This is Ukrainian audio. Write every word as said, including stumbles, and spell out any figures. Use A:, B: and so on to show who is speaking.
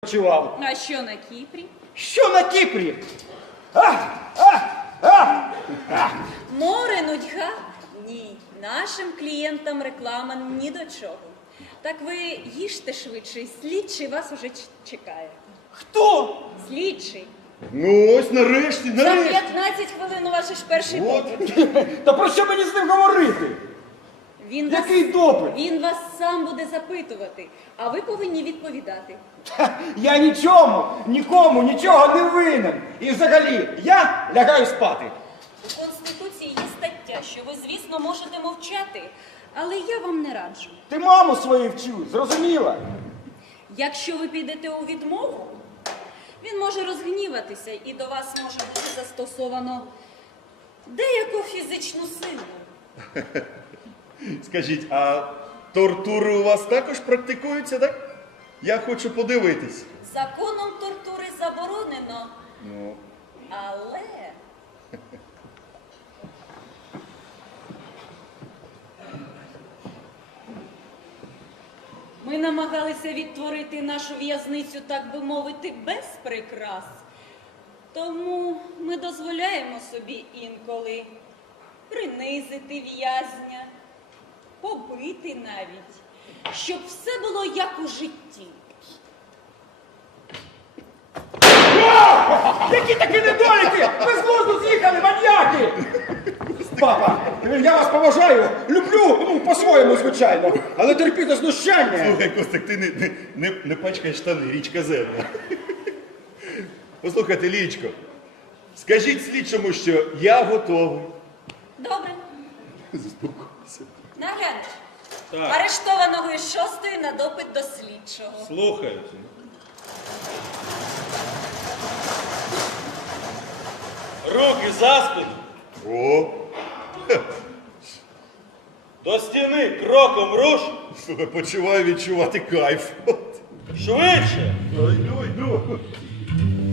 A: відпочивав.
B: А що на Кіпрі?
A: Що на Кіпрі? А, а, а, а.
B: Море, нудьга? Ні. Нашим клієнтам реклама ні до чого. Так ви їжте швидше, слідчий вас уже ч- чекає.
A: Хто?
B: Слідчий.
C: Ну ось нарешті,
B: За
C: нарешті.
B: п'ятнадцять хвилин у вас же ж перший
C: От.
B: допит.
A: Та про що мені з ним говорити?
B: Він вас,
A: Який допит?
B: він вас сам буде запитувати, а ви повинні відповідати.
A: Ха, я нічому, нікому, нічого не винен. І взагалі, я лягаю спати.
B: У Конституції є стаття, що ви, звісно, можете мовчати, але я вам не раджу.
A: Ти маму свою вчуй, зрозуміла?
B: Якщо ви підете у відмову, він може розгніватися і до вас може бути застосовано деяку фізичну силу.
C: Скажіть, а тортури у вас також практикуються, так? Я хочу подивитись.
B: Законом тортури заборонено,
C: Ну,
B: але ми намагалися відтворити нашу в'язницю, так би мовити, без прикрас. Тому ми дозволяємо собі інколи принизити в'язня, побити навіть, щоб все було як у житті.
A: Які такі недоліки? Ви з глузду з'їхали, маньяки! Папа, я вас поважаю, люблю, ну, по-своєму, звичайно, але терпіти знущання.
C: слухай, Костик, ти не, не, не, не пачкай штани, річка земля. Послухайте, Лічко, скажіть слідчому, що я готовий.
B: Добре,
C: Заспокойся.
B: наглянеш.
D: Так.
B: Арештованого із шостої на допит до слідчого.
D: Слухаю. Руки за спину.
C: О,
D: До стіни кроком руш.
C: слухай, почуваю відчувати кайф. От.
D: Швидше.
C: Ой, йду, йду.